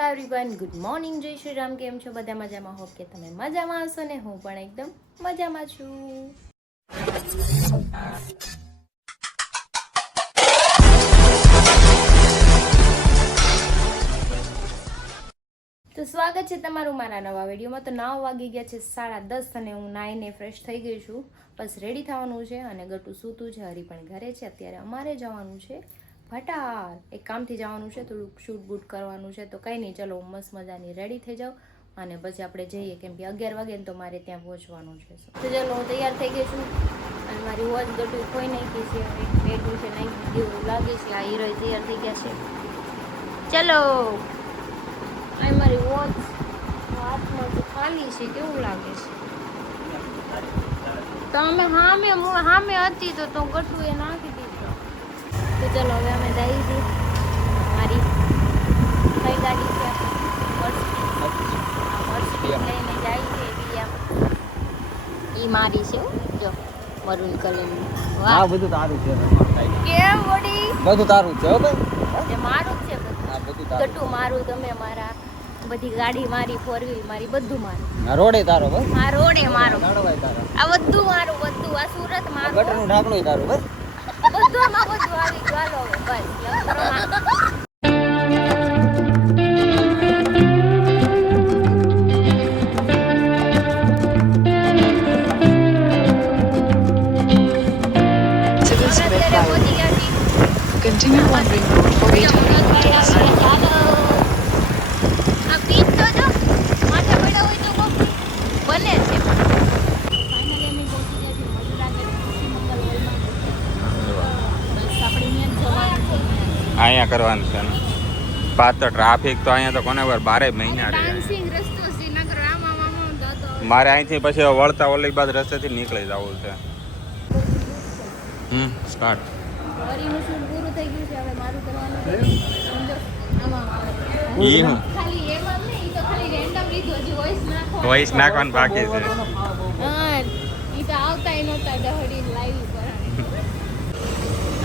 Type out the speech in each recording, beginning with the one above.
Hello everyone, good morning, જય શ્રી રામ. કેમ છો બધા? મજામાં? હોપ કે તમે મજામાં હશો ને હું પણ એકદમ મજામાં છું. તો સ્વાગત છે તમારું મારા નવા વિડીયોમાં. તો 9 વાગી ગયા છે 10:30 અને હું નાઈને ફ્રેશ થઈ ગઈ છું. બસ રેડી થવાનું છે અને ગટુ સૂતું છે, હરી પણ ઘરે છે. અત્યારે અમારે જવાનું છે ભટાર, એક કામથી જવાનું છે, થોડુંક શૂટ બૂટ કરવાનું છે. તો કંઈ નહીં, ચલો મસ્ત મજાની રેડી થઈ જાઉં અને પછી આપણે જઈએ, કેમ કે 11 વાગે ને તો મારે ત્યાં પહોંચવાનું છે. તો ચલો હું તૈયાર થઈ ગઈ છું અને મારી વોચ ગટુ ખોઈ નાખી છે, હવે બેઠું છે નાખી જેવું લાગે છે. આ હીરો તૈયાર થઈ ગયા છે. ચલો, આ મારી વોચ હાથમાં તો ખાલી છે, કેવું લાગે છે? તમે હામે હતી તો ગટુ એ નાખી દીધો. તો ચલો હવે અમે જઈએ છીએ. મારી કઈ ગાડી છે? મર્સિડીઝ લઈને જાય છે એ મારી છે, જો મરૂન કલરની. હા, બધું તારું છે. કેમ બોડી? બધું તારું છે. હો ભાઈ, એ મારું જ છે બધું. હા, બધું તારું. ગટુ મારું, તમે મારા, બધી ગાડી મારી, 4 વ્હીલ મારી, બધું મારું. આ રોડે તારો ભાઈ. આ રોડે મારો, નડવાય તારો. આ બધું મારું, બધું. આ સુરત મારું, ગટરનું ઢાંકણું તારું ભાઈ. બધું આમાં બધું આવી ગયું. હાલો હવે બસ Continue on Ring Road for 800 meters. આ પીચ તો જો માથે પડ્યો હોય તો કોક બને છે. ફાઇનલી અમે પહોંચી ગયા છીએ મધુરાગઢ કૃષિ મંગલ હોલમાં. બસ આપણે અહીંયા જવાનું છે. અહીંયા કરવાનું છે ને પાછળ તો ટ્રાફિક તો અહીંયા તો કોને વાર 12 મહિના રહે. ડાન્સિંગ રસ્તો શ્રીનગર આમાં દાદો. મારે અહીંથી પછી વળતા ઓલી બાદ રસ્તેથી નીકળી જવું છે. સ્ટાર્ટ. હરીનું શૂટ પૂરું થઈ ગયું છે, હવે મારું કરવાનું છે. આમાં ઈ હું ખાલી એમાં નહીં, ઈ તો ખાલી રેન્ડમ લીધું, હજી વોઇસ નાખવાનું. વોઇસ નાખવાનું બાકી છે. હા, ઈ તો આવતાય નહોતા ડહડી લાઈવ પર.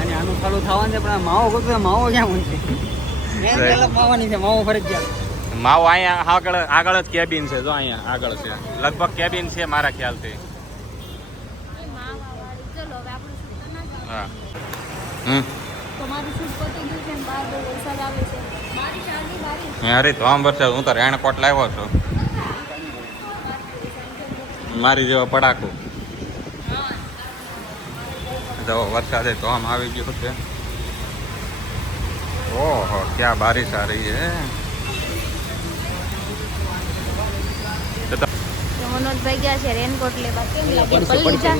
અને આનું ચાલુ થવાનું છે, પણ આ માવો ગોતો. માવો ક્યાં હોય છે? મેન પેલા માવાની છે. માવો ફરજિયાત. માવો અહીંયા આગળ જ કેબિન છે. જો અહીંયા આગળ છે, લગભગ કેબિન છે મારા ખ્યાલથી. એ માવાવાળી. ચલો હવે આપણું શૂટ તો ના થાય. હા. તો મારું શૂટ પતી ગયું છે ને બહાર બહુ વરસાદ આવે છે. મારી શાદી બારી. અરે તો આમ વરસાદ, હું તો રેણકોટ લાવ્યો છું મારી જેવો પડાકું. જો વરસાદે તો આમ આવી ગયું છે. ઓહો, ક્યાં બારિશ આ રહી હે. મનોજભાઈ ગયા છે રેનકોટ લેવા. કેમ લાગે? પલ્લી જા.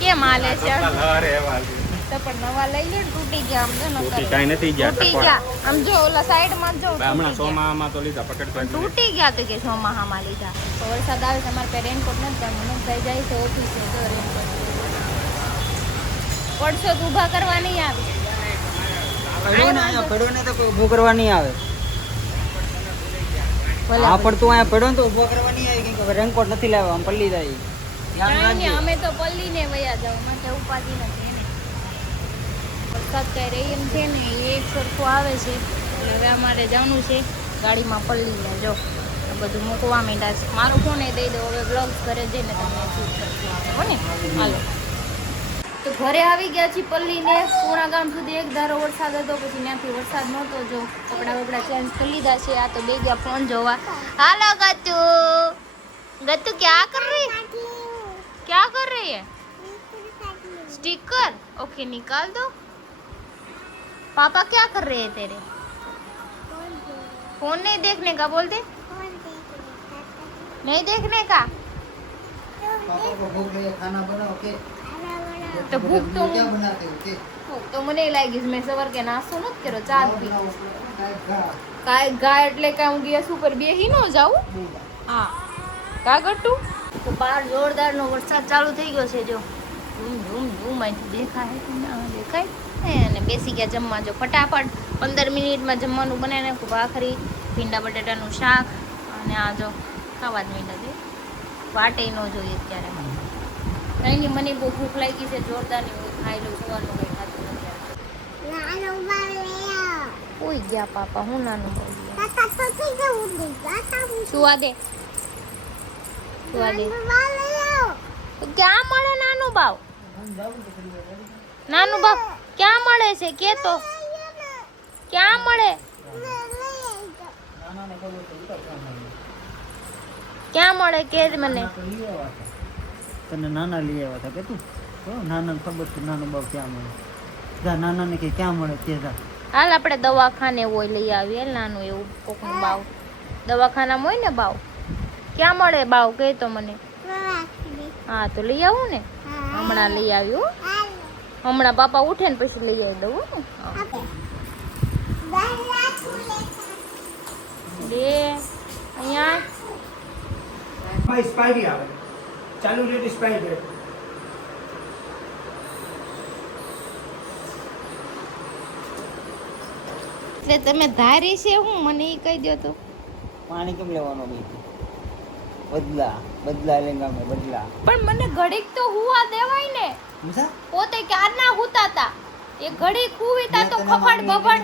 કેમ હાલે છે? તો પણ નવા લઈ લે. તૂટી ગયા આમ તો ન કરે. કાંઈ નથી ગયા. તૂટી ગયા આમ જો ઓલા સાઈડમાં જો હમણાં સોમામાં તો લીધા પકડ. તૂટી ગયા તો કે સોમાહામાં લીધા. તો વરસાદ આવે છે, અમારે પાસે રેનકોટ નથી, પણ મનોજભાઈ જાય છે ઓફિસે. જો રેનકોટ પડશો તો ઊભા કરવા નહીં આવે. પડ્યો ને તો કોઈ ઊભો કરવા નહીં આવે. આ પડતું અહીંયા પડ્યો ને તો ઊભો કરવા નહીં આવે, કેમ કે રેનકોટ નથી લાવ્યો. આમ પલ્લી જાય. અમે તો પલ્લીને વયા જાવ, માટે ઉપાધિ નથી એને. વરસાદ કઈ રહી એમ છે ને, એ એક સરખું આવે છે. એટલે હવે અમારે જવાનું છે ગાડીમાં પલ્લીને. જો આ બધું મૂકવા માંડ્યા છે. મારો ફોન એ દઈ દો, હવે બ્લોગ્સ ઘરે જઈને તમને શૂટ કરશું ને. હાલો, તો ઘરે આવી ગયા છીએ પલ્લીને. પૂણા ગામ સુધી એક ધારો વરસાદ હતો, પછી ત્યાંથી વરસાદ નહોતો. જો કપડા ચેન્જ કરી લીધા છે. આ તો બે ગયા ફોન જોવા. હાલો ગતુ, गत्तू क्या कर रही है? क्या कर रही है? स्टिकर। ओके, निकाल दो. पापा क्या कर रहे हैं तेरे? फोन नहीं देखने का बोलते? नहीं देखने का? खाना बनाओ के तो भूख तो क्या बनाते हो के તો મને લાગી મેં સવાર કે નાસ્તો નથી કર્યો, ચા જ પી. કાંઈ ગા એટલે કાંઈ હું ગેસ ઉપર બેસી ન જાઉં. હા, કા ગટ્ટુ? તો બહાર જોરદારનો વરસાદ ચાલુ થઈ ગયો છે. જો ધૂમ ધૂમ ધૂમ અહીંથી દેખાય કે ના દેખાય. અને બેસી ગયા જમવા. જો ફટાફટ 15 મિનિટમાં જમવાનું બનાવી નાખું. ભાખરી, ભીંડા બટાટાનું શાક અને આ જો ખાવા જ મીઠા છે. વાટે ન જોઈએ અત્યારે. કંઈ નહીં, મને બહુ ભૂખ લાગી છે જોરદારની. હું ખાઈ લઉં. સવારનું કંઈ ખાતું નથી. ગયા પાપા. હું નાનું બહુ સુવા દે, સુવા દે. ક્યાં મળે નાનું બાવ? નાનું બાવ ક્યાં મળે છે કે તો? ક્યાં મળે? ક્યાં મળે કે મને? તને નાના લઈ આવ્યા હતા કે તું નાના ખબર છે નાનું બાપ ક્યાં મળે? જા નાના ને કે ક્યાં મળે તે જા. હાલ આપણે દવાખાને હોય લઈ આવીએ નાનું એવું કોકનું બાવ. દવાખાનામાં હોય ને બાવ. ક્યાં મળે બાવ કે તો મને? હા તો લઈ આવું ને, હમણાં લઈ આવ્યું. હમણાં પાપા ઉઠે ને પછી લઈ આવી દઉં ને. બે અહીંયા સ્પાઈડી આવે ચાલુ રેડી સ્પાઈડી. એટલે તમે ધારી છે હું મને એ કહી દો તો. પાણી કેમ લેવાનો ભાઈ? બદલા બદલા લેંગા બદલા. પણ મને ઘડીક તો હુવા દેવાય ને. પોતે ક્યારના હુતા તા એ ઘડીક હુવી તા તો ખખડ બબડ.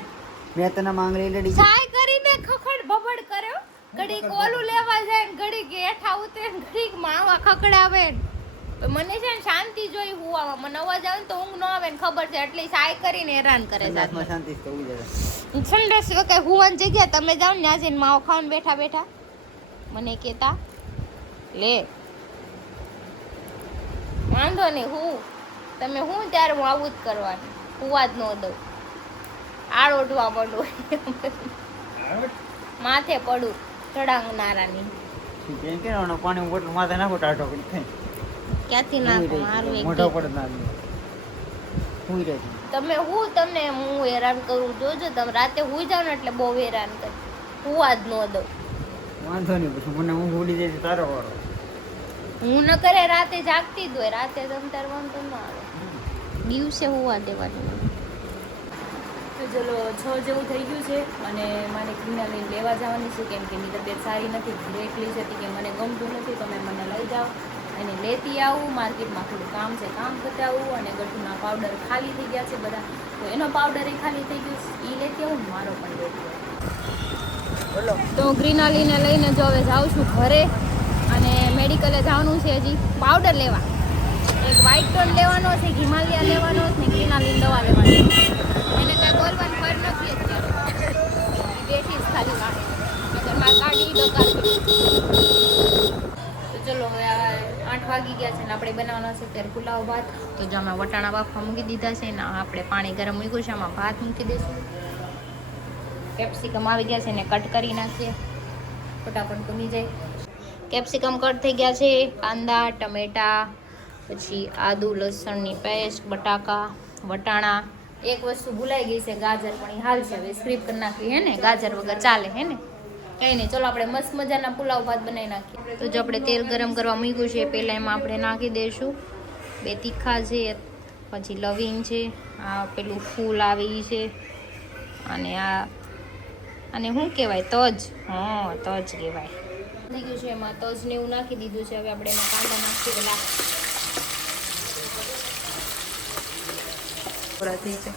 મેં તને માંગણી લેડી સાય કરીને ખખડ બબડ કર્યો. ઘડીક ઓલું લેવા જાય ને ઘડીક હેઠા ઉતરે ને ઘડીક માવા ખકડાવે. મને છે ને શાંતિ જોઈ હુવામાં. મને અવાજ આવે ને તો ઊંઘ ન આવે ને ખબર છે એટલે સાય કરીને હેરાન કરે છે. શાંતિ તો ઉઈ જાય. સંડસ વખત હુવાની જગ્યા તમે જાઓ ને ત્યાં જઈને માવો ખાવાનું બેઠા બેઠા મને કહેતા લે વાંધો નહીં હું તમે હું ત્યારે હું આવું જ કરવાનું. હુવા જ ન દઉં. આળોટવા પડું માથે પડું ચડાવનારાની. પાણી બોટલ માથે નાખો ટાઢો કરી ક્યાંથી નાખું મારું એક મોઢો પડે ના હુઈ રહે છે. તમે હું તમને હું હેરાન કરું જોજો. તમે રાતે હુઈ જાવ ને એટલે બહુ હેરાન કર. હુવા જ ન દઉં. વાંધો નહીં પછી મને હું ભૂલી જાય તારો વાળો. હું ન કરે રાતે જાગતી જ હોય. રાતે તમ તાર વાંધો ના આવે. દિવસે હુવા દેવાનું. તો ચલો 6 જેવું થઈ ગયું છે અને મારે ક્રીના લઈને લેવા જવાની છે કેમ કે એની તબિયત સારી નથી. ઘરે એકલી છે કે મને ગમતું નથી તો મેં મને લઈ જાઓ એને લેતી આવું. માર્કેટમાં થોડું કામ છે કામ પતાવું અને ગઠુના પાવડર ખાલી થઈ ગયા છે બધા તો એનો પાવડર એ ખાલી થઈ ગયું એ લેતી આવું મારો પણ લેતી આવું. તો ગ્રીનાલીને લઈને જો હવે જાઉં છું ઘરે અને મેડિકલે જવાનું છે હજી પાવડર લેવા. એક વ્હાઇટ ટોન લેવાનો છે, હિમાલયા લેવાનો છે ને ગ્રીનાલીન દવા લેવાની. એને કાંઈ બોલવાનું ફર નથી અત્યારે બેઠી જ ખાલી વાળે ઘરમાં કાઢી દો કાઢી. તો ચલો હવે 8 વાગી ગયા છે ને આપણે બનાવવાના છે ત્યારે પુલાવ ભાત. તો જો અમે વટાણા બાફવા મૂકી દીધા છે ને આપણે પાણી ગરમ મૂક્યું છે આમાં ભાત મૂકી દઈશું. કેપ્સિકમ આવી ગયા છે ને કટ કરી નાખીએ ફટાફટ બની જાય. કેપ્સિકમ કટ થઈ ગયા છે. કાંદા ટમેટા પછી આદુ લસણની પેસ્ટ બટાકા વટાણા. એક વસ્તુ ભૂલાઈ ગઈ છે ગાજર પણ એ હાલ છે હવે સ્ક્રીપ કરી નાખી હે ને ગાજર વગર ચાલે હે ને કંઈ નહીં. ચલો આપણે મસ્ત મજાના પુલાવ ભાત બનાવી નાખીએ. તો જો આપણે તેલ ગરમ કરવા મૂક્યું છે પહેલાં એમાં આપણે નાખી દઈશું 2 તીખા છે પછી લવિંગ છે આ પેલું ફૂલ આવે એ છે અને અને શું કહેવાય તજ. હા તજ કહેવાય. થઈ ગયું છે એમાં તજ ને એવું નાખી દીધું છે. હવે આપણે એમાં કાંદા નાખીએ પેલા થઈ છે.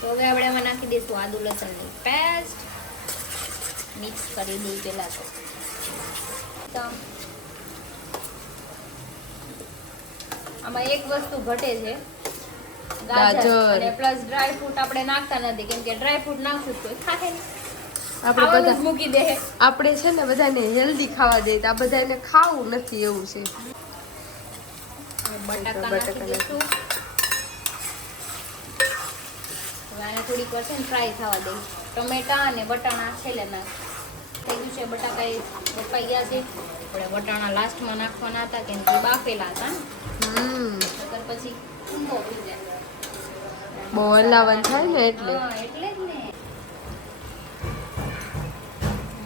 તો હવે આપણે એમાં નાખી દઈશું આદુ લસણની પેસ્ટ. મિક્સ કરી દઈએ પહેલાં તો આમાં એક વસ્તુ ઘટે છે ગાજર અને પ્લસ ડ્રાય ફ્રૂટ આપણે નાખતા નથી કેમ કે ડ્રાય ફ્રૂટ નાખશું તો ખાશે નહીં. આપણે બધા મૂકી દે આપણે છે ને બધાને હેલ્ધી ખાવા દે આ બધાને ખાવું નથી એવું છે. બટાકા નાખી દઈશું. હવે આને થોડીક વાર છે ને ફ્રાય થવા દઈએ. ટમેટા અને વટાણા છેલ્લે નાખ થઈ ગયું છે. બટાકા એ બફાઈ ગયા છે. આપણે વટાણા લાસ્ટમાં નાખવાના હતા કેમ કે બાફેલા હતા ને પછી ઊંધો થઈ જાય બહુ હલાવન થાય ને એટલે. હા એટલે જ ને.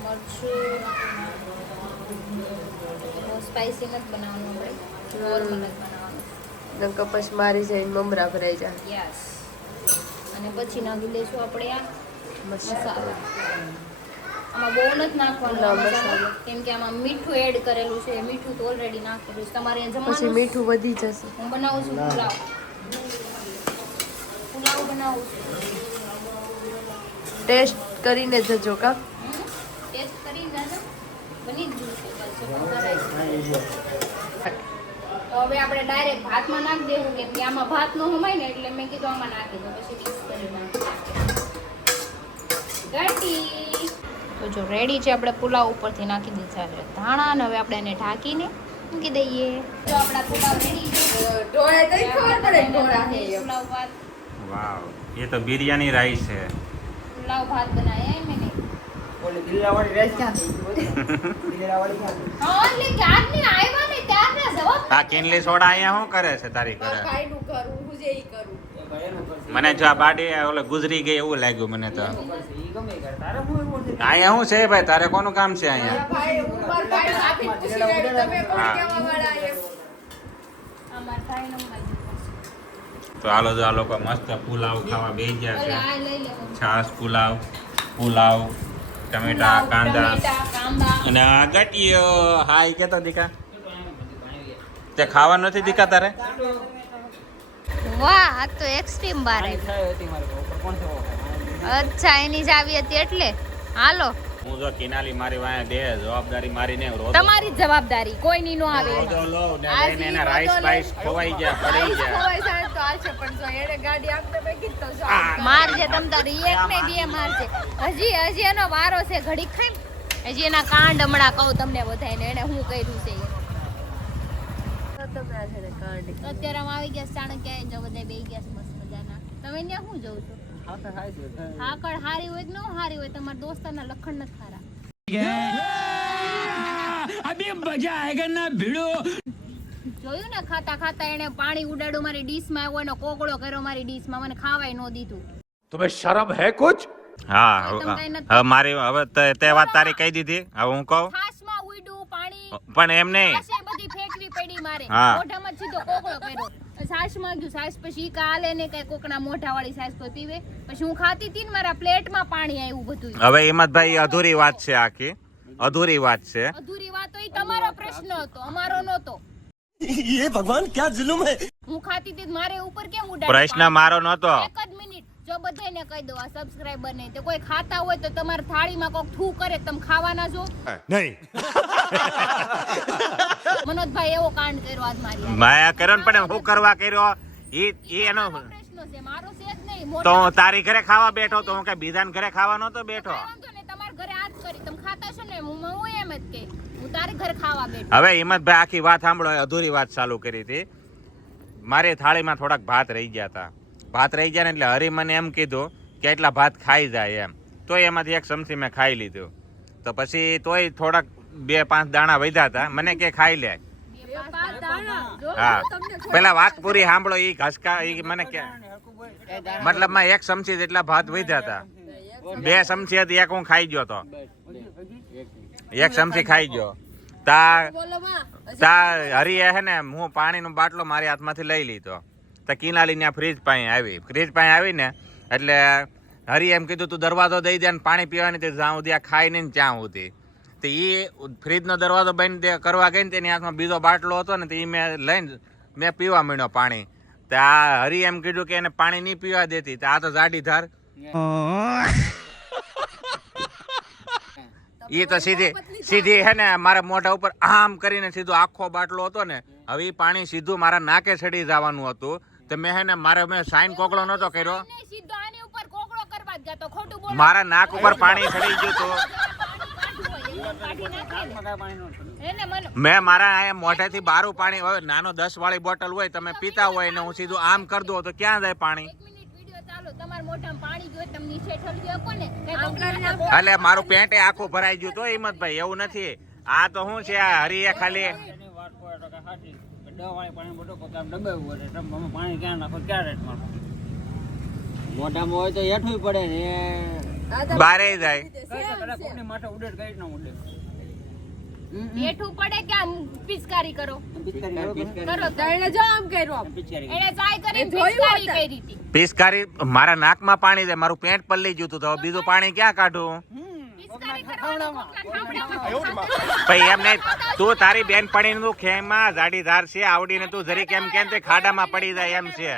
મરચું સ્પાઈસી નથી બનાવવાનું આપણે નોર્મલ જ બનાવવાનું. કપાસ મારી જાય મમરા ભરાઈ જાય. યસ. અને પછી નાખી દઈશું આપણે આ મસાલા. આમાં બહુ નથી નાખવાનું મસાલો કેમ કે આમાં મીઠું એડ કરેલું છે. મીઠું તો ઓલરેડી નાખેલું છે. તમારે જમવાનું પછી મીઠું વધી જશે. હું બનાવું છું પુલાવ બનાવું છું. ટેસ્ટ કરીને જજો કા. ટેસ્ટ કરી જાજો બની જ ગયું છે બસ હવે કરાય. તો હવે આપણે ડાયરેક્ટ ભાતમાં નાખી દેવું કે આમાં ભાત નો હમાય ને એટલે મેં કીધું આમાં નાખી દો પછી મિક્સ કરી નાખીએ. ગાટી તો જો રેડી છે આપણે પુલાવ ઉપરથી નાખી દીધા છે ધાણા અને હવે આપણે એને ઢાંકીને મૂકી દઈએ. તો આપણા પુલાવ રેડી છે. ઢોળે તો ખબર પડે ઢોળા હે એમ. પુલાવ ભાત વાવ ये तो बिरयानी राइस है पुलाव भात बनाया है मैंने. ઓલી દિલ્લાવાળી રાઈસ ક્યાં થઈ ગઈ દિલ્લાવાળી ક્યાં થઈ? हाँ लेकिन आज नहीं आया ने त्यार ना जवाब આ કિનલી સોડા અહીંયા શું કરે છે તારી ઘરે? કાઈનું કરું હું જે ઈ કરું. એ ભાઈ એનું કરશે. મને જો આ બાડી ઓલે ગુજરી ગઈ એવું લાગ્યું મને તો. એનું કરશે. ઈ ગમે કરે. તારે શું એવું છે? અહીંયા શું છે ભાઈ, તારે કોનું કામ છે અહીંયા? ભાઈ ઉપર ભાઈ આપી પૂછી રહ્યા તમે કોણ હા. કેવા વાળા એમ. हमारा भाई नंबर તો હાલો જો આ લોકો મસ્ત પુલાવ ખાવા બેસી ગયા अरे છે. आ ले ले છાશ પુલાવ ટમેટા કાંદા कांदा અને આ ગટિયો હાય કેતો દીકા તે ખાવા નથી દીકા તારે? वाह आज तो एक्सट्रीम बार है થાય હતી મારે ઉપર કોણ થવો? अच्छा એની જ આવી હતી એટલે હાલો હું જો કિનાલી મારી વાંહે બે જવાબદારી મારી ને રોતો તમારી જ જવાબદારી કોઈની નો આવે રોતો લો ને આજ લઈને ઈ એના રાઈસ રોતો બાઈસ ખોવાઈ ગયા પડી ગયા. ખોવાઈ જાય તો હાલશે પણ જો એને ગાડી આપતે મેં કીધું તો જો મારજે તમ તાર એક ને બે મારજે હજી એનો વારો છે ઘડી ખાઈ હજી એના કાંડ હમણાં કહું તમને બધાને એને હું કર્યું છે તમે આ છે ને ગાડી. તો અત્યારે આમ આવી ગયા ચાણક્ય જો બધા બેહી ગયા છે મસ્ત મજાના. તમે ત્યાં શું જોઉં છો? હા તો થાય છે. હાકડ હારી હોય કે ન હારી હોય તમારા દોસ્તારના લખણ નથી ખારા. જોયું ને ખાતા ખાતા એને પાણી ઉડાડ્યું મારી ડીશમાં આવ્યો એનો કોકડો કર્યો મારી ડીશમાં મને ખાવાય ન દીધું. तुम्हें शर्म है कुछ? હા તમે કઈ નથી- હવે મારી હવે તે વાત તારી કહી દીધી. હવે હું કહું છાશમાં ઉડ્યું પાણી પણ એમ નહીં. છાશે બધી ફેંકવી પડી મારે હા. મોઢામાં જ સીધો કોકડો કર્યો. છાશમાં ગયું છાશ પછી ઈ કાલે ને કઈ કોકના મોઢા વાળી છાશ કોઈ પીવે પછી હું ખાતી હતી ને મારા પ્લેટમાં પાણી આવ્યું બધું. હવે હિંમતભાઈ અધૂરી વાત છે આખી અધૂરી વાત છે. અધૂરી વાત તો ઈ તમારો પ્રશ્ન હતો અમારો નહોતો. ये भगवान क्या जुल्म है? હું ખાતી હતી તો મારે ઉપર કેમ ઉડાડ્યું પ્રશ્ન પાણી? મારો નહોતો. એક જ મિનિટ જો બધાને કહી દો આ સબસ્ક્રાઇબર ને તો કોઈ ખાતા હોય તો તમારી થાળીમાં કોક થૂ કરે તમે ખાવાના છો? नहीं. મનોજભાઈ એવો કાંડ કર્યો આજ મારી હારે. માયા કર્યો ને પણ હું કરવા કર્યો ઈ એનો મારો પ્રશ્ન છે મારો છે જ નહીં તો મોટા હું તારી ઘરે ખાવા બેઠો તો હું કઈ બીજાના ઘરે ખાવા નહોતો બેઠો. કાંઈ વાંધો નહીં, તમારા ઘરે આ જ કરી તમે ખાતા છો ને હું એમ જ કે હું તારી ઘરે ખાવા બેઠી. હવે હિંમતભાઈ આખી વાત સાંભળો એ અધૂરી વાત ચાલુ કરી હતી. મારી થાળીમાં થોડાક ભાત રહી ગયા હતા. ભાત રહી ગયા ને એટલે હરી મને એમ કીધું કે એટલા ભાત ખાઈ જાય એમ. તોય એમાંથી એક ચમચી મેં ખાઈ લીધું. તો પછી તોય થોડાક 2-5 દાણા વધ્યા હતા. મને કે ખાઈ લે. હા પેલા વાત પૂરી સાંભળો. ઈ ઘસકા ઈ મને કે મતલબમાં એક ચમચી જેટલા ભાત વધ્યા હતા. 2 ચમચી હતી એક હું ખાઈ ગયો તો. એક ચમચી ખાઈ ગયો તા હરીએ હે ને હું પાણીનો બાટલો મારી હાથમાંથી લઈ લીધો. તો કિનાલી ત્યાં ફ્રીજ પાસે આવી ને એટલે હરી એમ કીધું તું દરવાજો દઈ દે ને પાણી પીવાની તે જ્યાં સુધી આ ખાઈ નહીં ત્યાં સુધી. તો એ ફ્રીજનો દરવાજો બંધ કરવા ગઈ ને તેની હાથમાં બીજો બાટલો હતો ને તો એ મેં લઈને મેં પીવા માંડ્યો પાણી. તો આ હરી એમ કીધું કે એને પાણી નહીં પીવા દેતી. તો આ તો જાડી ધાર ઈ તો સીધી હે ને મારા મોઢા ઉપર આમ કરીને સીધો આખો બાટલો હતો ને હવે ઈ પાણી સીધું મારા નાકે ચડી જવાનું હતું. તો મેં હે ને મેં સાઈન કોકડો નતો કર્યો. નહીં, સીધો આની ઉપર કોકડો કરવા જ જતો ખોટું બોલો. મારા નાક ઉપર પાણી ચડી ગયું હતું. કાઢી નાખે ને. એને મને મેં મારા અહીંયા મોઢેથી બારું પાણી હવે નાનો 10 વાળી બોટલ હોય તમે પીતા હોય ને હું સીધું આમ કરી દઉં તો ક્યાં જાય પાણી? એક મિનિટ વિડિયો ચાલુ તમારા મોઢામાં પાણી જોઈ તમે નીચે ઠલવી શકો ને એટલે મારું પેન્ટ આખું ભરાઈ ગયું તો હિંમતભાઈ એવું નથી. આ તો શું છે આ હરીએ ખાલી એની વાત કોઈ તો કે સાચી. દવાવાળી પાણી મોટો પગાર દબાવ્યું હોય એટલે તમે પાણી ક્યાં નાખો ક્યાં રેટમાં મોઢામાં હોય તો હેઠું પડે ને બારે જાય. કદાચ કોકની માથે ઉડે કઈ રીતના ઉડે. બેઠું પડે કે આમ પિચકારી કરો કરો તો એને જો આમ કર્યું આમ. એને ચાય કરી જોયું પિચકારી હતા. કરી હતી પિચકારી મારા નાકમાં પાણી જાય. મારું પેન્ટ પલ્લી ગયું હતું તો હવે બીજું પાણી ક્યાં કાઢું? પિચકારી કરવાની કોકના ઠામડામાં. ભાઈ એમ નહીં, તું તારી બેનપણી નું ખેમાં જાડી ધાર છે આવડીને તું જરી કેમ કેમ તે ખાડામાં પડી જાય એમ છે.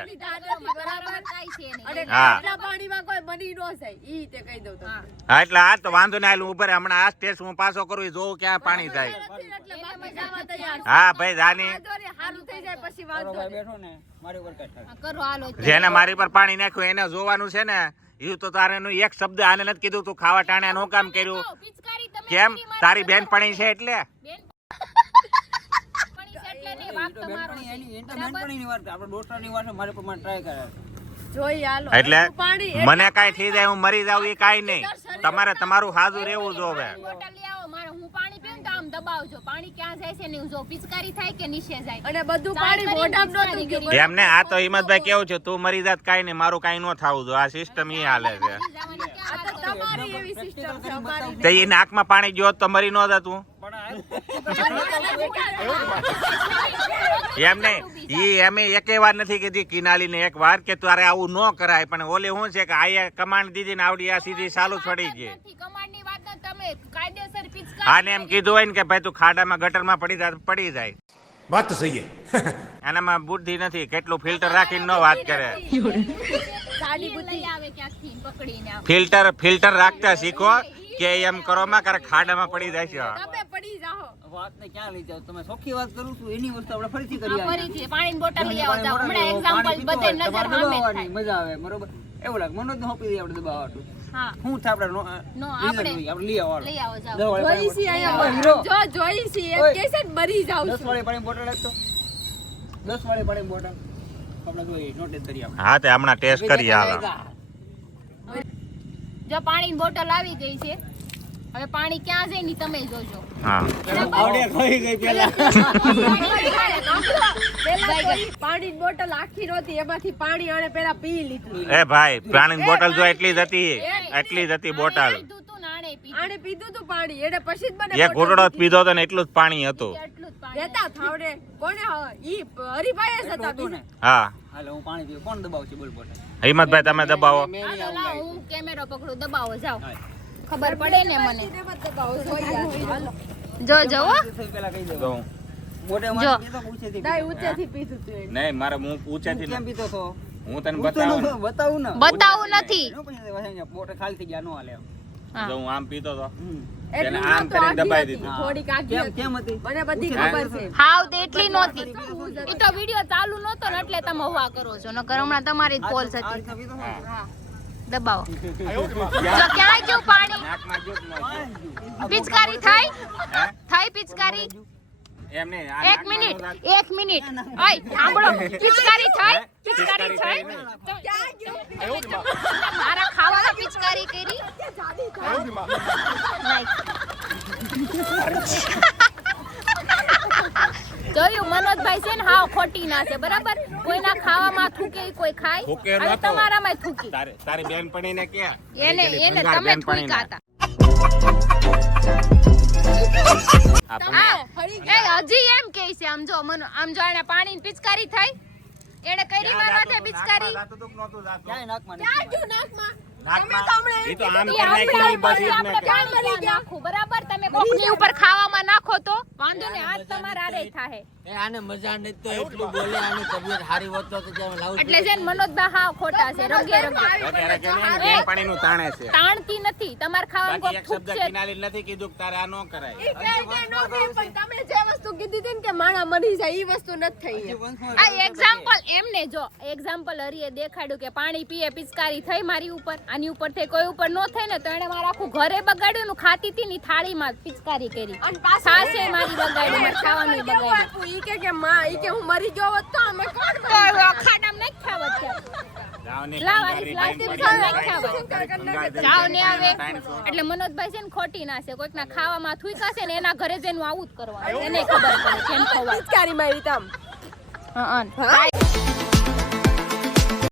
બરાબર થાય છે નહીં. અને હા. ખારા પાણીમાં કોઈ બની ન જાય ઈ તે કહી દઉં તમને. હા એટલે આ તો વાંધો ના હાલ ઉપર હમણાં આ સ્ટેજ હું પાછો કરું જોઉં ક્યાં પાણી જાય. એટલે બાકી જવા તૈયાર છે. હા ભાઈ જાની વાંધો નહીં, હારું થઈ જાય પછી તારો વાંધો ભાઈ નહીં. બેઠો ને મારી ઉપર કટ થાય. કરો હાલો. જેને મારી પર પાણી નાખ્યું એને જોવાનું છે ને. ઈ તો તારે એનું એક શબ્દ આને નથી કીધું તું ખાવા ટાણે નો કામ કર્યું પિચકારી તમે કેમ નથી મારી તારી બેનપણી છે એટલે બેનપણી છે એટલે નહીં, વાંક તો તમારો બેનપણી છે. એની એની તો બેનપણીની વાત આપણે દોસ્તારની વાત છે, મારી પર મને ટ્રાય કરે. જોઈ હાલો. એટલે પાણી મને કાંઈ થઈ જાય હું મરી જાઉં એ કાંઈ નહીં. તમારે તમારું હાજુ રહેવું જોવે. બોટલ લઈ આવો મારે, હું પાણી પીઉં ને તો આમ દબાવજો. પાણી ક્યાં જાય છે ને હું જો પિચકારી થાય કે નીચે જાય. અને બધું પાણી મોઢામાં નહોતું ગયું. એમને આ તો હિંમતભાઈ કેવું છે તું મરી જાત કાંઈ નહીં મારું કાંઈ ન થાવું જો આ સિસ્ટમ ઈ હાલે છે. જવાની આ ક્યાં તો તમારી એવી સિસ્ટમ છે અમારી તો ઈ નાકમાં પાણી ગયો તો મરી ન જતું એમ નહીં. ઈ અમે એકે વાર નથી કીધી કિનાલીને એક વાર કે તારે આવું ન કરાય પણ ઓલે શું છે કે આયા કમાન્ડ દીધી ને આવડી આ સીધી ચાલુ છોડી ગઈ. નથી કમાન્ડની વાત ન, તમે કાયદેસર પિચકારી આને એમ કીધું હોય ને કે ભાઈ તું ખાડામાં ગટરમાં પડી જાય તો પડી જાય. बात तो सही है. આનામાં બુદ્ધિ નથી કેટલું ફિલ્ટર રાખીને ન વાત કરે. સાડી લઈ આવે ક્યાંકથી પકડીને આમ. ફિલ્ટર રાખતા શીખો કે એમ કરો માં કરે ખાડામાં પડી જાય છે. તમે પડી જાઓ. વાતને ક્યાં લઈ જાવ તમે? ચોખ્ખી વાત કરું છું, એની વસ્તુ આપણે ફરીથી કરીએ. હા, ફરીથી પાણીની બોટલ લઈ આવો જાઓ. પાણી હમણાં પીતો એક્ઝામ્પલ હોય, બધે નજર તમારે સામે જ દબાવવાની થાય. મજા આવે બરોબર. એવું લાગે મનોજ ને હોપી દઈએ આપણે દબાવવાનું. હા, શું થાય આપણે નો, આપણે લઈ આવવાનું. લઈ આવો જાઓ. જોઈ છી અહીંયા. હીરો. જો જોઈ છી એમ ઓય. કહે છે ને મરી જાવ 10 વાળી પાણી બોટલ આપતો. 10 વાળી પાણી બોટલ આપણે જોઈએ નોટિસ કરી આપણે. હા તે હમણાં ટેસ્ટ કરી હાલો. જો પાણીની બોટલ આવી ગઈ છે. હવે પાણી ક્યાં જાય ની તમે જોજો. હા આવડે ખોઈ ગઈ પેલા. પાણીની બોટલ આખી નહોતી એમાંથી પાણી આણે પેલા પી લીધું. એ ભાઈ પાણીની બોટલ જો એટલી જ હતી બોટલ. પીધું તું ને આણે પીધું. આણે પીધું તું પાણી એટલે પછી જ મને એક ઘૂંટડો જ પીધો હતો ને એટલું જ પાણી હતું. એટલું જ પાણી. દેતા થાવડે કોને ઈ હરીભાઈ જ હતા હતું ને. હા હાલો હું પાણી પીવું. કોણ દબાવશે બોલ બોટલ? હિંમતભાઈ તમે દબાવો. હાલો, લાવો, હું કેમેરો પકડું, દબાવો જાઓ. ખબર પડે ને મને. જો જો હો. પેલા કહી દે. જો. મોટે જો. માણસ કીધો પૂછેથી નહીં ઊંચેથી પીધું તું એને. નહીં મારે હું ઊંચેથી કેમ પીતો તો? હું તને બતાવું બતાવું ને. બતાવું નથી. એનો પછી વાસણ બોટલ ખાલી થઈ ગયા નો હાલે. હા. જો હું આમ પીતો તો એટલું તેને આમ નહોતું, કરીને આઘી દબાઈ હતી, દીધું. થોડીક આઘી કેમ હતી. કેમ હતી? મને બધી હા. ખબર છે. હાવ તે એટલી નહોતી. એ તો વિડિયો ચાલુ નહોતો ને એટલે તમે હવા કરો છો. નકર હમણાં તમારી જ કોલ્સ આ હતી. રીતના પીતો હતો? હા. દબાવો. જો ક્યાં ગયું પાણી? નાકમાં ગયું જ નહોતું. પિચકારી થાય? હે? થાય પિચકારી? એમ નહીં આ એક નાકમાં મિનિટ, નો રાખ. એક મિનિટ. ઓય, સાંભળો. પિચકારી થાય? પિચકારી થાય? મારા ખાવાના પિચકારી કરી? જોયું મનોજભાઈ છે ને હાવ ખોટી ના છે બરાબર. કોઈના ખાવામાં થૂકે કોઈ ખાય થૂકે અને નહોતો. તમારામાં થૂકી. તારી બેનપણીને કે એને તમે થૂકા હતા. એ હજી એમ કે છે આમ જો આમ જો એને પાણી પિચકારી થાય એને કરી મારવા પિચકારી. ક્યાંય નાકમાં નથી. ક્યાં ગયું નાકમાં? ઈ તો આમ ઈ કરી નાખ્યું, બસ ઈ જ આપણે મેં પાણી ક્યાં નાખવું, બરાબર. તમે કોકની ઉપર ખાવામાં નાખો તો વાંધો ને હાથ તમારા આરે થાહે. આને મજા નથી તો એટલું બોલે આની તબિયત સારી હોત તો જેમ લાવું એટલે છે ને મનોજબા હાવ ખોટા છે. રગે રગે અત્યારે કે નહીં, બેનપણીનું તાણે છે. તાણતી નથી. તમાર ખાવામાં બાકી કોક એક શબ્દ થૂકશે. કિનાલી નથી કીધું કે તારે આ ન કરાય. ઈ કે નો થઈ પણ તમે જે વસ્તુ કીધી હતી ને કે માણા મરી જાય ઈ વસ્તુ નથી થઈ. આ એક્ઝામ્પલ એમને જો એક્ઝામ્પલ હરીએ દેખાડ્યું કે પાણી પીએ પિચકારી થઈ મારી ઉપર, આની ઉપર થઈ કોઈ ઉપર નો થાય ને તો એને મારા આખું ઘરે બગાડ્યું ને ખાતી હતી ની થાળીમાં પિચકારી કરી. અને પાછું સાસે મારી બગાડી, મારા ખાવાનું કેવું બગાડ્યું. આપ્યું? ઈ કે માં ઈ કે હું મરી ગયો હોત તો અમે કોણ તો હવે ખાડામાં નહીં ખાવત ત્યાં. જાઓ ને લાવ, આ કિનારી પ્લાસ્ટિક બેનપણી સામે તારી જાઓ ને આવે. તાણસો. એટલે મનોજભાઈ છે ને ખોટી ના છે. કોઈકના ખાવામાં થૂકા છે ને એના ઘરે જઈને આવું જ કરવાનું. એને ખબર પડે કેમ ખવાય. પિચકારી મારી તમ. હા